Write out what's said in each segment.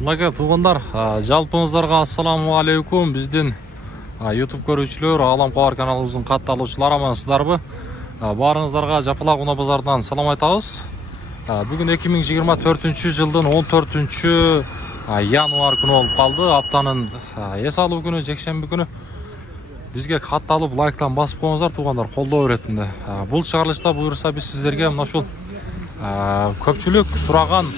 Мынакей туғандар, жалпыңыздарга ассаламу алейкум. Биздин YouTube көрүүчүлөр, Алам Кабар каналыбыздын катталуучулары амансыздарбы? Барыңыздарга Жапалак унаа базарынан салам айтабыз. Бүгүн 2024 жылдын 14 январ күнү болуп калды. Аптанын эс алуу күнү, жекшемби күнү. Бизге катталып, лайктан басып коюңуздар туғандар, колдоо иретинде. Бул чыгарылышта буюрса биз сиздерге мына ушул көпчүлүк сураган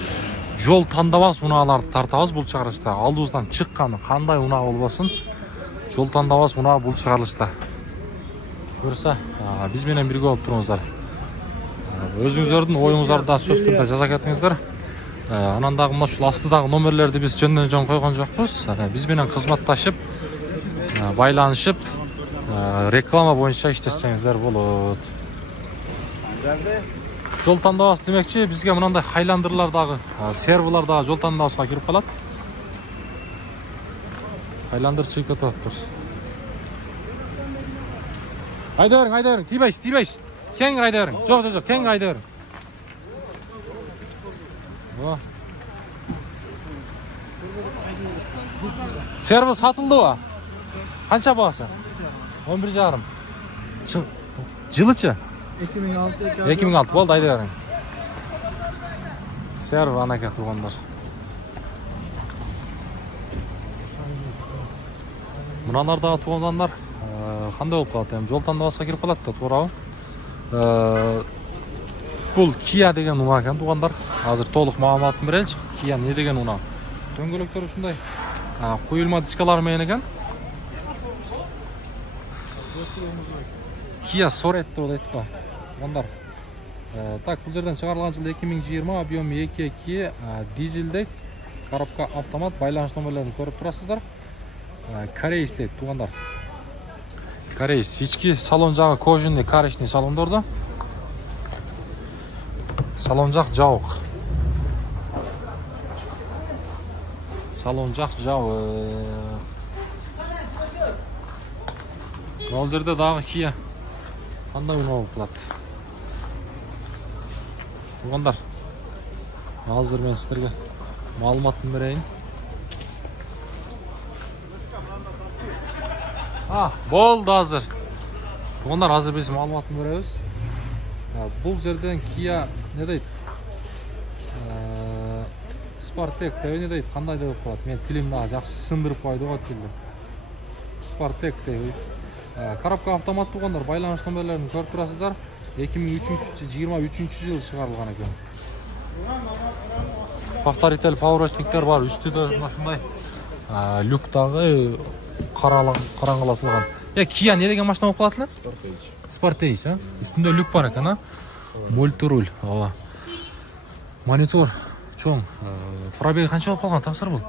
жол тандабас унааларды тартабыз бул чыгарылышта. Алдыбыздан чыкканы кандай унаа болбосун, жол тандабас унаа бул чыгарылышта. Буюрса биз менен бирге болуп туруңуздар. Өзүңүздөрдүн оюңуздарды да сөз түрдө жаза кетиңиздер. Анан дагы мына ушул астыдагы номерлерди биз жөндөн жөн койгон жокпуз. Биз менен кызматташып, байланышып, реклама боюнча иштесеңиздер болот. Жол тандабас демекчи, бизге мындай хайландырлар дагы, серверлар дагы жол тандабаска кирип калат. Хайландыр чыгып кетип атыптыр. Айда бериң, тийбейсиз. Кең айда бериң. Жок, кең айда бериң. Сервер сатылдыбы? Канча баасы? 11,5. Жылычы? 2006 болды, айда бериң. Сервер анакей туғандар. Мыналардағы туғандар қандай болып қалады? Жол тандабасқа кирип калат да, туурабы? Бул Kia деген унаа экен туғандар. Азыр толук маалыматын береличи. Kia не деген унаа? Дөңгөлөктөр ушундай куюлма дискалар менен экен. Kia Soret деп айтып па. Туғандар. Так, бұл жерден шығарылған жылы 2020, объем 2.2, дизелдік, коробка автомат, байланыш номерлерін көріп тұрасыздар. Корейс дейді, туғандар. Корейс, ички салон жағы кожаный, коричневый салондорда. Салон жақ жауық. Салон жақ жауық. Ол жерде дағы Kia. Қандай унаа болуп калат? Туғандар, азыр мен сіздерге маалыматын берейин. Болды азыр. Туғандар, азыр біз маалыматын беребиз. Бул жерден Kia не дейт? Spartek деп не дейт? Кандай деп калат? Мен тилим дагы жакшы сындырып койду го тилди. Spartek дейт. Коробка автомат туғандар, байланыш номерлерін көріп тұрасыздар. 2023 жыл шығарылған екен. Повторитель поворотниктер бар, үстіде ушундай люктагы караңгылатылган. Kia не деген машина болуп калат эле? Sportage, үстүндө люк бар экен, мультируль, монитор чоң. Пробеги канча болуп калган таксыр бул?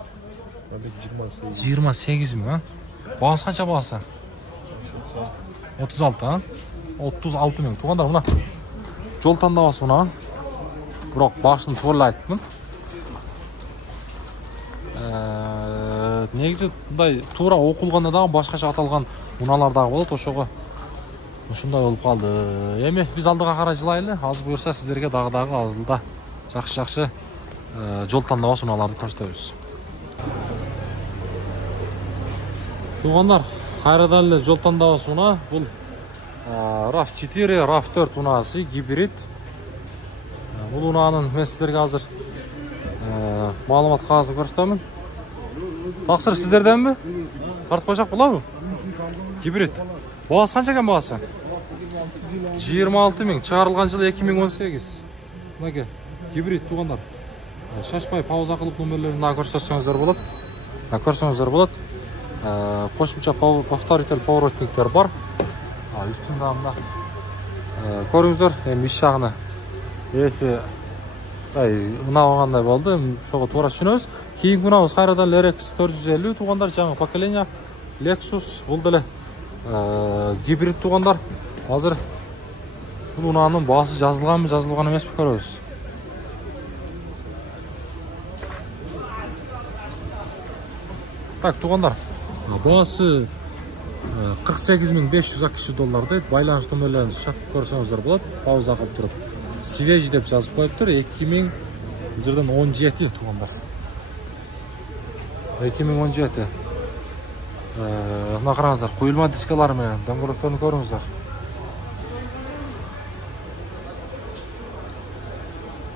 28 миң, Баасы канча баасы? 36, 36 миң. Туғандар, мына жол тандабасы мына. Бирок башын туура айттым. Негизи мындай туура окулганда дагы башкача аталган унаалар дагы болот, ошого ушундай болуп калды. Эми биз алдыга карай жылайлы. Азыр буюрса сиздерге дагы алдыда жакшы жол тандабасы унааларды көрсөтөбүз. Туғандар, кайрадан эле жол тандабасы унаа. Бул RAV4, RAV4 унаасы гибрид. Бул унаанын мен сиздерге азыр маалымат кагазын көрсөтөмүн. Таксыр сиздерденби? Тартып койсок болобу? Гибрид. Баасы канча экен баасы? 26 миң. Чыгарылган жылы 2018. Мынакей гибрид туғандар. Шашпай пауза кылып номерлерин дагы көрсөңүздөр болот. Кошумча повторитель поворотниктер бар. Үстүндө анда көрүңүздөр, эми иш жагына эси унаа болгондой болду. Ошого туура түшүнөбүз. Кийинки унаабыз кайрадан RX 450 туғандар, жаңы поколение Lexus. Бул деле гибрид туғандар. Азыр бул унаанын баасы жазылганбы, жазылган эмеспи көрөбүз. Так, туғандар, баасы 48.500 AQSh доллар дейт. Байланыш номерлерин көрсөңүздөр болот. Пауза кылып туруп. Свежий деп жазып коюптур. 2017 туғандар. 2017. Мына қараңыздар, құйылма дискалары менен дөңгөлектерін көріңіздер.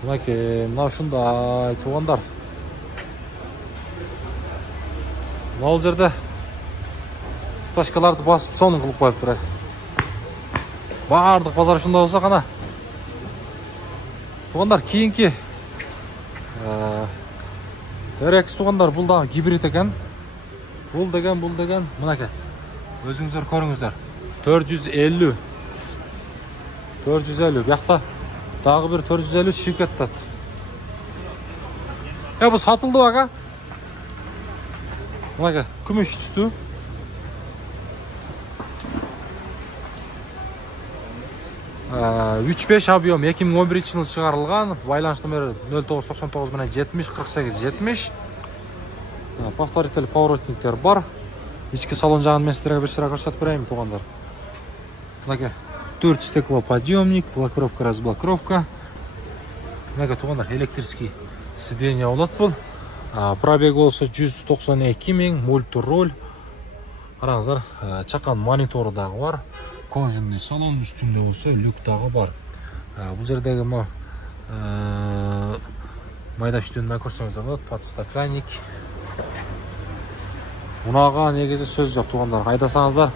Мына ушундай туугандар. Мына жерде стачкаларды басып сонун кылып коюптур. Бардык базар ушундай болсо кана. Туугандар, кийинки RX туугандар, бул да гибрид экен. Бул деген мынаке. Өзүңүздөр көрүңүздөр. 450. 450. Бuyakta дагы бир 450 чыгып кетет. Бул сатылды бага. Мынаке, күмүш түстүү. Үч 5 объем 2011 жылы чыгарылган. Байланыш номери 0999 менен 70 48 70. Повторитель поворотниктер бар. Ички салон жагын мен сиздерге бир сыра көрсөтүп берейин, туугандар. Мынаке 4 стеклоподъемник, блокировка, разблокировка. Мынаке туугандар, электрический сиденье болот бул. Пробеги болсо 192 000, мультируль. Караңыздар, чакан монитору дагы бар. Кожаный салон, үстүндө болсо люк дагы бар. Бул жердеги майда үстүндө көрсөңүздөр болот, подстаканник. Унага негизи сөз жок, туугандар. Айдасаңыздар,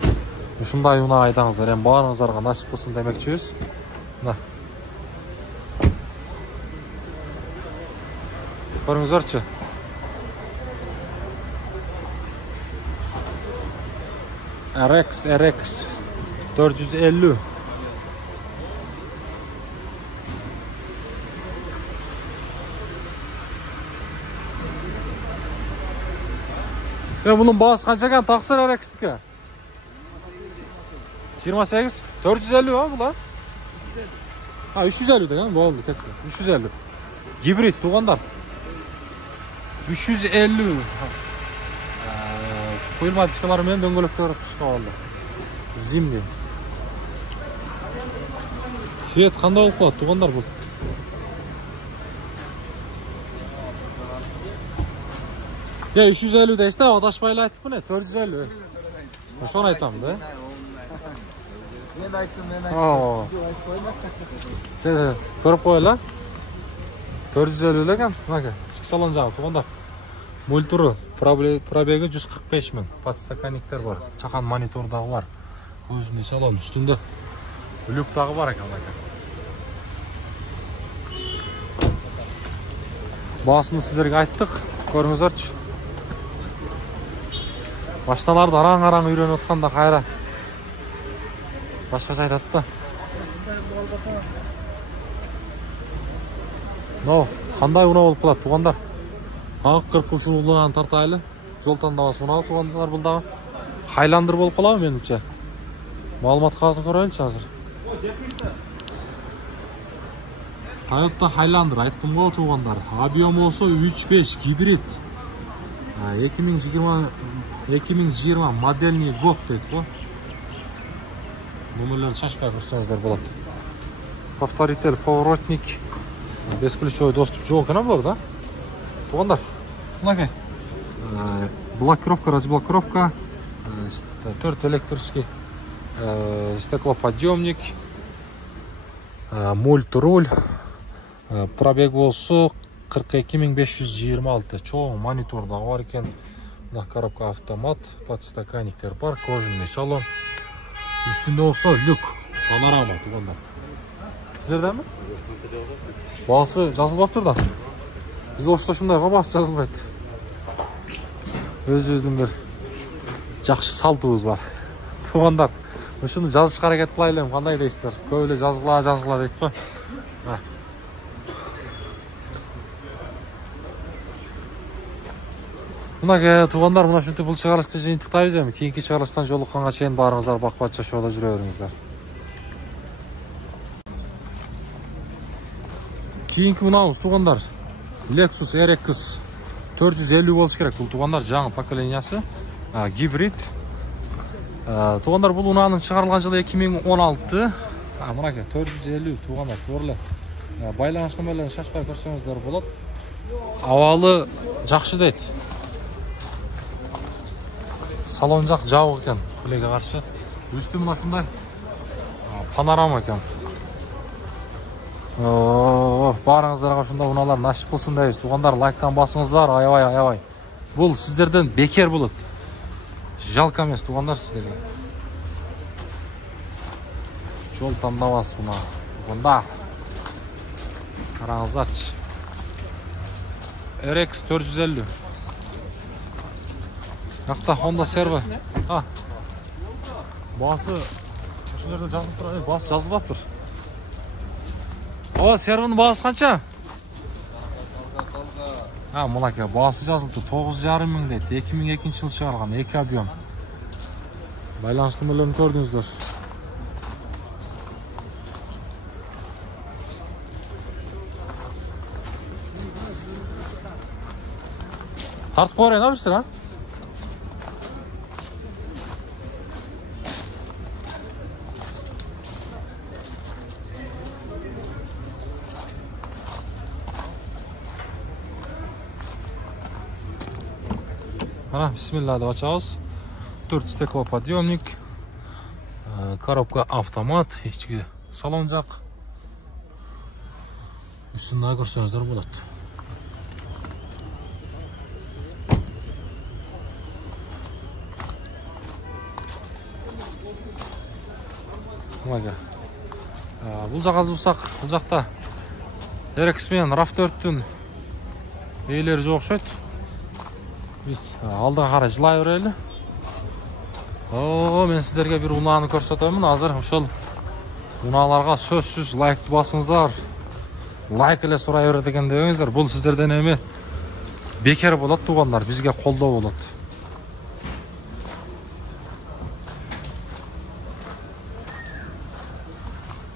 ушундай унаа айдаңыздар. Эми баарыңыздарга насип кылсын демекчибиз. Мына. Көрүңүздөрчү. RX 450. Bunun bağısı kaç ekan? Taksir RX-diki? 28? 450 ha bu lan? Ha 350 degan, bu oldu kestim. 350. Gibrit tuğanlar. 350. Koyulma diskaları menen döngölöktөр kışka oldu. Zimli. Свет кандай болуп калат тугандар бул? Ya 350 de işte adashmayla ayttık mı ne? 450. Sonra aytam da. Men aytdım, men aytdım. Көрүп коелу. 450 экен. Мынаке, ички салон жагы туганда. Мультуру, пробеги 145 000. Подстаканниктер бар. Чакан монитор дагы бар. Көзүндө салон үстүндө. Люк дагы бар экен мынаке. Баасын сиздерге айттык. Көрүңүздөрчү. Башталарды араң үйрөнүп атканда кайра башкача айтат да. Но, кандай унаа болуп калат туугандар? Ак 40 ушулугунан тартайлы. Жол тандабасы унаа туугандар бул дагы. Хайландер болуп калабы менимче. Маалымат кагазын көрөлүчү азыр. Toyota Highlander айттым го туугандар. Объем болсо 3.5 гибрид. 2020 модельный год дейт го. Номерлерди шашпай көрсөңүздөр болот. Повторитель, поворотник, бесключевой доступ жок экен булар да. Туугандар, мынаке. Блокировка, разблокировка, 4 электрический стеклоподъемник, мультруль, пробег болсо 42 526. Чоң монитор дагы бар экен. Мына коробка автомат, подстаканниктер бар, кожаный салон. Үстүндө болсо люк, панорама туугандар. Сиздердеби? Баасы жазылбаптыр да. Биз Ошто ушундай баасы жазылбайт. Өзүбүздүн бир жакшы салтыбыз бар. Туугандар, ушуну жазышка аракет кылайлы, кандай дейсиздер? Көп эле жазгыла дейт го. Мынаке туугандар, мына ушинтип бул чыгарылышты жыйынтыктайбыз эми. Кийинки чыгарылыштан жолукканга чейин баарыңыздар бак-бат жашоодо жүрө бериңиздер. Кийинки унаабыз туугандар. Lexus RX 450 болуш керек. Бул туугандар жаңы поколениясы, гибрид. Туугандар, бул унаанын чыгарылган жылы 2016. Мынаке 450 туугандар, көрөлү. Байланыш номерлерин шашпай көрсөңүздөр болот. Абалы жакшы дейт. Салон жақ жабық екен, күлеге қарсы. Үсті мына шындай панорама екен. Барыңыздарға шында ұналар насип болсын дейіз. Туғандар лайктан басыңыздар, аябай. Бұл сіздерден бекер болады. Жалко емес, туғандар сіздерге. Жол таңдабасы ұна. Туғандар. Қараңыздаршы. RX 450. Жақта Honda Servo. Басы осы жерде жазылып тұр. Басы жазылып тұр. Сервоның бағасы қанша? Мұнаке басы жазылды. 9,5 мың дейді. 2002 жыл шығарған. 2 объем. Байланысты нөмірлерін көрдіңіздер. Тартып қойырайын абыстыр, Бисмилlah деп açağız. 4 стеклоподъемник. Коробка автомат. Içki salon жақ. Üstünde görсеңіздер болады. Бұл жаққа ұзақ. Бұл жақта RX мен RAV4-тің ейлері жоқ шөйт. Біз алдыға қарай жылай өрелі. Мен сіздерге бір ұнаны көрсетемін. Азыр ұшыл ұналарға сөзсіз лайкты басыңыздар. Лайк әлі сұрай өреді екен дегеніздер. Бұл сіздерден еме бекер болады туғандар. Бізге қолдау болады.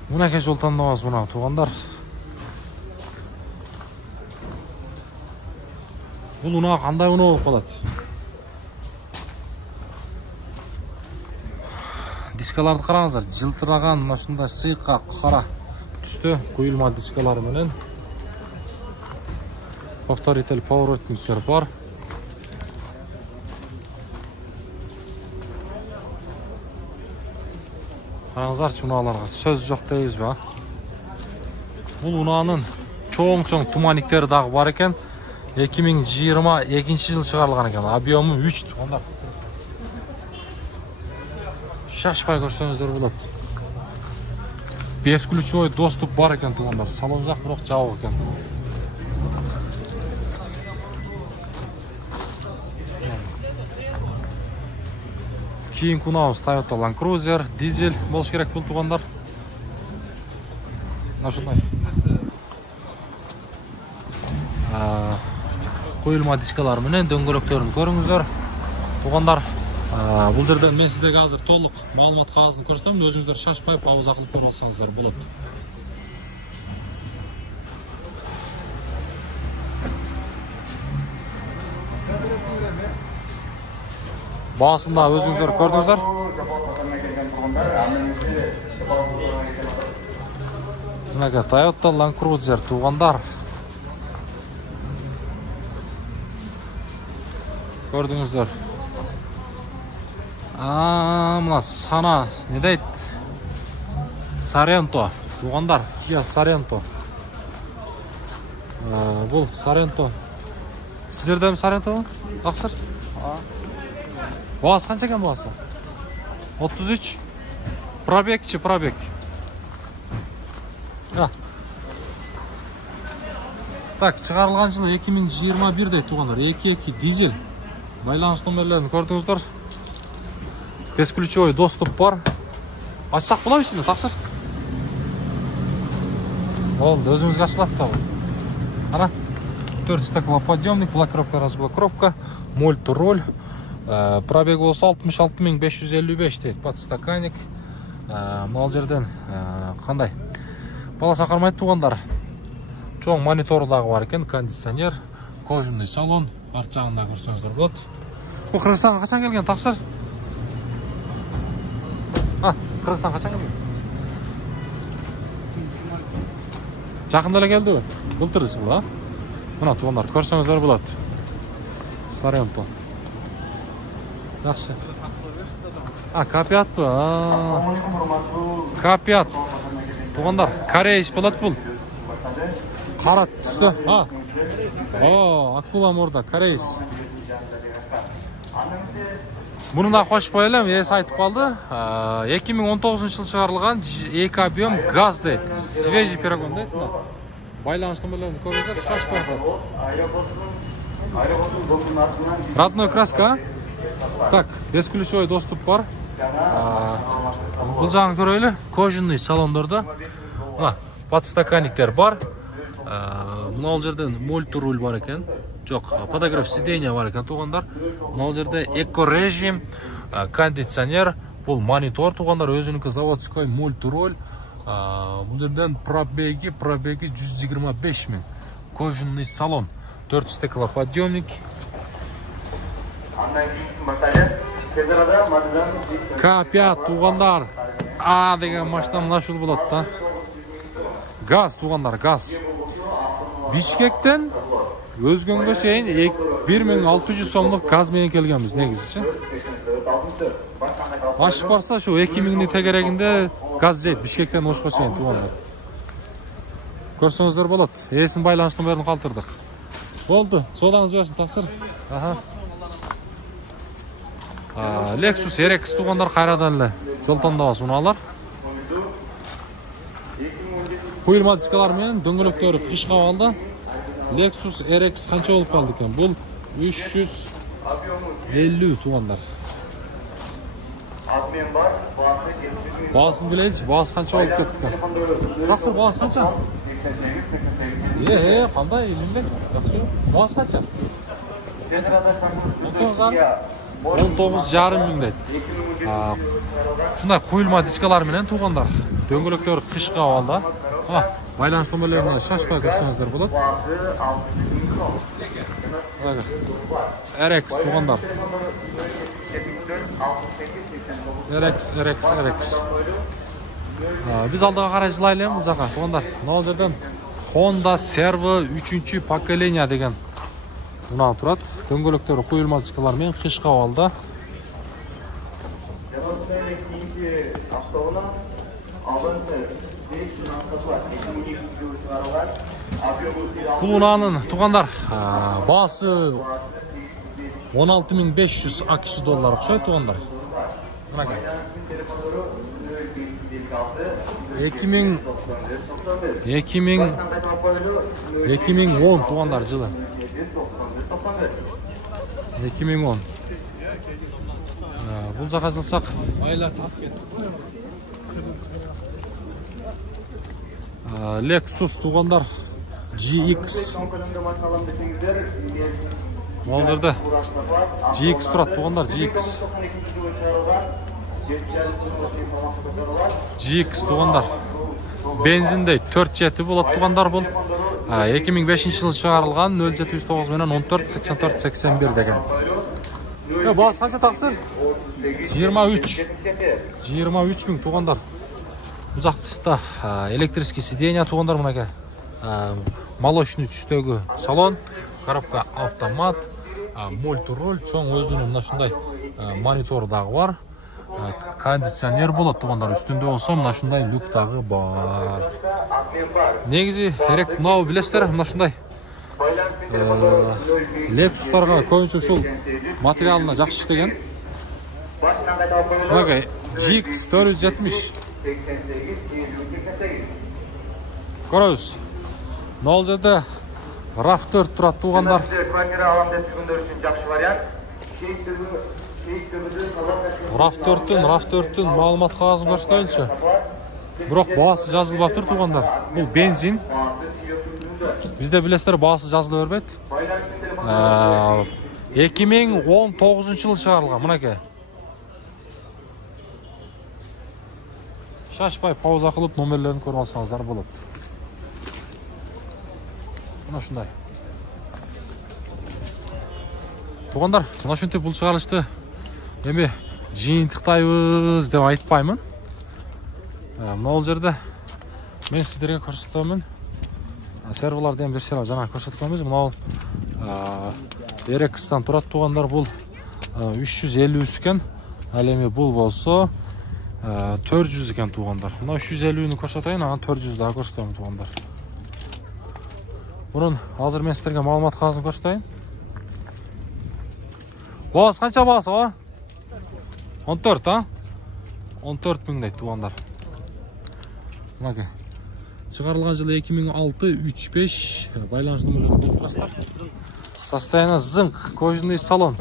Мұнеке жол таңдабасы мұна туғандар. Бұл ұна қандай ұна болып қалады? Дискаларды қараңыздар. Жылтыраған машында сыйқа қара түсті қойылма дискалары менен. Повторитель поворотниктер бар. Қараңыздар ұналарға сөз жоқ дейіз ба? Бұл ұнаның чоң туманиктері дағы бар екен. 2022 жыл шығарылған екен. Объемы 3 туғандар. Шашпай көрсеңіздер болады. 5 ключевой доступ бар екен туғандар. Салон жақ бірақ жауы екен. Кейін күнауыз Toyota Land Cruiser, дизель болш керек бұл туғандар. Нашындай. Қойылма дискалар менен дөңгөлектерін көріңіздер. Туғандар, бұл жерден мен сіздерге азыр толық маалымат қағазын көрсетемін. Өзіңіздер шашпай пауыз ақылып көріп алсаңыздар болады. Бағасында өзіңіздер көрдіңіздер. Мұнеке Toyota Land Cruiser туғандар. Көрдіңіздер. Мұна сана, не дейді? Sorento. Туғандар, Kia Sorento. Бұл Sorento. Сіздерден Sorento ма? Тақсыр? Бағасы қанша екен бағасы? 33. Пробег. Так, шығарылған жылы 2021-де туғандар. 2.2 дизель. Байланыс номерлерін көрдіңіздер. 5 ключевой доступ бар. Açсақ бола бейсінде, тақсыр? Олды, өзіңізге ашылады тағы. Ана, 4 стеклоподъемник, блокировка, разблокировка, мультироль. Пробег болса 66.555 дейді. Подстаканник. Мал жерден қандай? Бала сақармайды туғандар. Чоң монитордағы бар екен, кондиционер, кожаный салон. Арт жағында көрсеңіздер болады. Бұл Қырғызстанға қашан келген, тақсыр? Қырғызстан қашан келген? Жақында келді бі? Бұлтыр жылы, Мұна туғандар көрсеңіздер болады. Sorento. Жақсы. Капиат bu. Капиат. Туғандар, Корейш болады бұл. Қара түсті. Акула морда, Корейш. Бұны да қош қоялым, есі айтып қалды. 2019 жыл шығарылған 2 объем газ дейді. Свежий пирогон дейді. Байланыс нөмірлерін көріңіздер, шашпай қол. Родной краска. Так, бесключевой доступ бар. Бұл жағын көрелі, кожаный салондарда подстаканниктер бар. Мынау жерден мультируль бар екен. Жоқ, подогрев сиденья бар екен туғандар. Мынау жерде эко-режим, кондиционер, бұл монитор туғандар, өзінікі заводской мультируль. Бұл жерден пробеги 125 000. Кожаный салон, 4 стеклоподъемник. К5 туғандар. Деген машина мына шул болады да. Газ туғандар, газ. Бишкектен өзгенге шейін 1600 сомдық газмен келгенбіз негізі. Ашып барса шу 2000-ні тегерегінде газ жейді. Бишкектен Ошқа шейін туғандар. Көрсеңіздер болады. Есін байланыс нөмірін қалтырдық. Болды. Содаңыз берсін, тақсыр. Lexus RX туғандар қайрадан жолтандава суналар. Құйылма дискалармен дөңгелектері қышқа алды. Lexus RX қанша болып қалды екен? Бұл 350 туғандар. Басын білейді, басы қанша болып кетті екен? Тақсыр, басы қанша? Қандай елімден? Басы қанша? 19,5 мың дейді. Шындай құйылма дискалар менен туғандар. Дөңгелектері қышқа алды. Байланыс нөмірлеріне шашпай көрсеңіздер болады. RX туғандар. RX. Біз алдыға қарай жылайлайым бұл жаққа туғандар. Мынау жерден Honda Servo 3-ші поколение деген мұнан тұрады. Дөңгелектері құйылма дискалармен қышқа алды. Бұл мұнанын туғандар басы 16.500 ақш доллар ұқсай туғандар. 2010 туғандар жылы. 2010. Бұл жаққа жылсақ айлар тап кетті. Lexus туғандар GX. Ол жерде GX тұрады туғандар, GX. GX туғандар. Бензиндей 4.7 болады туғандар бұл. 2005 жылы шығарылған 0709 менен 14-84-81 деген. Басы қанша тақсыр? 23 мың туғандар. Бұл жақта электрический сиденья туғандар мұнаға. Молочный түстегі салон, коробка автомат, мультируль, чоң өзінің мұнашындай монитордағы бар. Кондиционер болады туғандар. Үстінде олса мұнашындай люктағы бар. Негізі керек мұнау білестер мұнашындай. Lexus'тарға көбінше шул материалына жақшы істеген. GX 470. Көріңіз. Нол жерде RAV4 тұрады туғандар. RAV4'тің малымат қағазын көрсетейінші. Бірақ басы жазылып тұр туғандар. Бұл бензин. Бізде білестер басы жазылы өрбет. 2019 жылы шығарылған. Мұнеке. Шашпай пауза қылып номерлерін көріп алсаңыздар болады. Мұна шындай. Туғандар, мұна шынтеп бұл шығарылышты еме жиынтықтайыз деп айтпаймын. Мұна ол жерде мен сіздерге көрсетемін. Сервалардан версиялар жаңа көрсеткенбіз. Мұна RX-тан тұрады туғандар бұл 350 үскен. Ал эми бул болсо 400 экен туугандар. Мына 350-нү көрсөтөйүн, анан 400 да көрсөтөйм туугандар. Мунун азыр мен силерге маалымат кагазын көрсөтөйүн. Баасы канча баасы ба? 14, а? 14 миң дейт туугандар. Мынаке. Чыгарылган жылы 2006-35, байланыш номерлерин көрүп турасыздар. Состояние зынк, кожаный салон.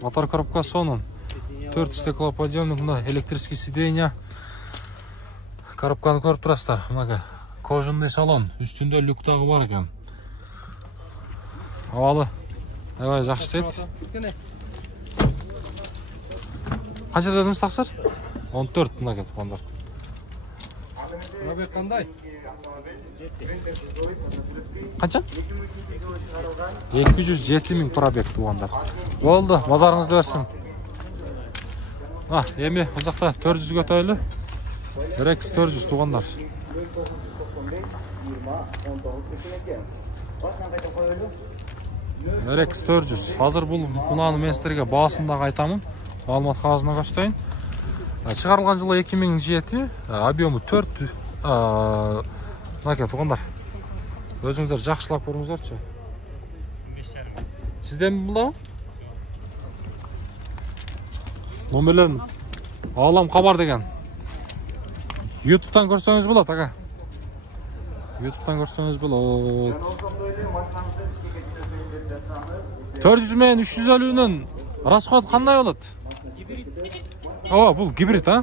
Мотор коробка сонун. 4 стеклоподъемник, мына электрический сиденья. Коробканы көрүп турасыздар. Мынаке. Кожаный салон, үстүндө люк дагы бар экен. Абалы. Аябай жакшы дейт. Канча дедиңиз таксыр? 14 мынаке туугандар. Пробег кандай? Канча? 207 миң пробег туугандар. Болду, базарыңызды берсин. Эми бул жакта 400 көтөйлү. RX 400 туугандар. RX 400. Азыр бул мунаны мен силерге баасын дагы айтамын. Маалымат кагазына көрсөтөйүн. Чыгарылган жылы 2007, объему 4. Мынаке туугандар. Өзүңүздөр жакшылап көрүңүздөрчү. Сизден бул? Номерлерин Алам Кабар деген. YouTube'дан көрсөңүз болот, ага. YouTube'дан көрсөңүз болот. 400 менен 350-нын расход кандай болот? Ооба, бул гибрид, а?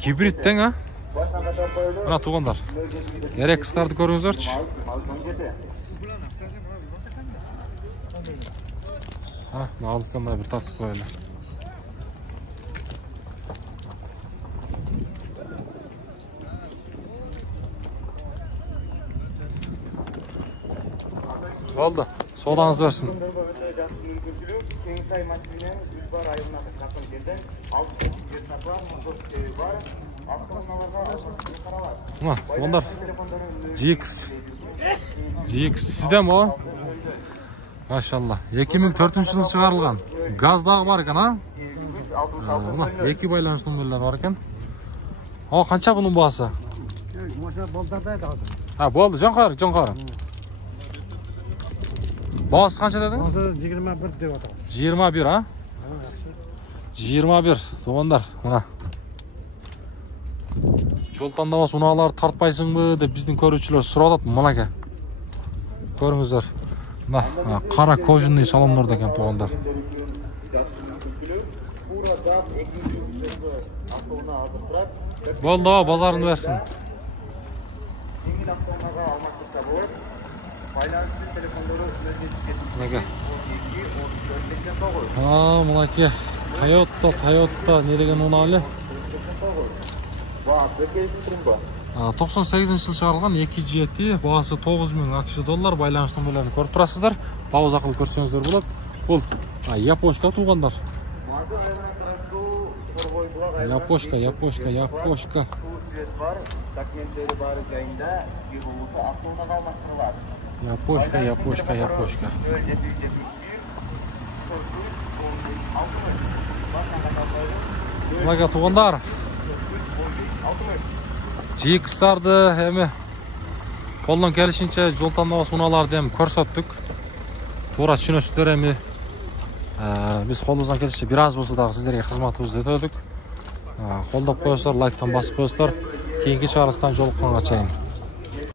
Гибрид тең, а? Мына туугандар. RX-тарды көрүңүздөрчү. Алыстан да бир тартып коелу. Болду. Соодаңызды берсин. Мына, туугандар. GX сизден бо? Машалла. 2004-жылы чыгарылган. Газ дагы бар экен, а? Мына, 2 байланыш номерлер бар экен. Канча бунун баасы? Болду, жоңкор. Баасы канча дедиңиз? 21 деп атат. 21, а? 21, туугандар, мына. Жол тандабас унааларды тартпайсыңбы деп биздин көрүүчүлөр сурап атат. Мынаке. Көрүңүздөр. Мына, кара кожаный салондордо экен туугандар. Болду, базарын берсин. Мынаке. Toyota не деген уналы? 98-жылы чыгарылган 2.7, баасы 9000 акш доллар, байланыш номерлерин көрүп турасыздар. Пауза кылып көрсөңүздөр болот. Бул япошка туугандар. Япошка. Документтери баары жайында, автоунаа алмаштырылат. Япошка. Мына туугандар. GX-тарды эми колдон келишинче жол тандабас унааларды эми көрсөттүк. Туура түшүнөсүздөр, эми биз колубуздан келишинче бир аз болсо дагы сиздерге кызматыбызды өтөдүк. Колдоп коесуздар, лайктан басып коесуздар. Кийинки чыгарылыштан жолукканга чейин.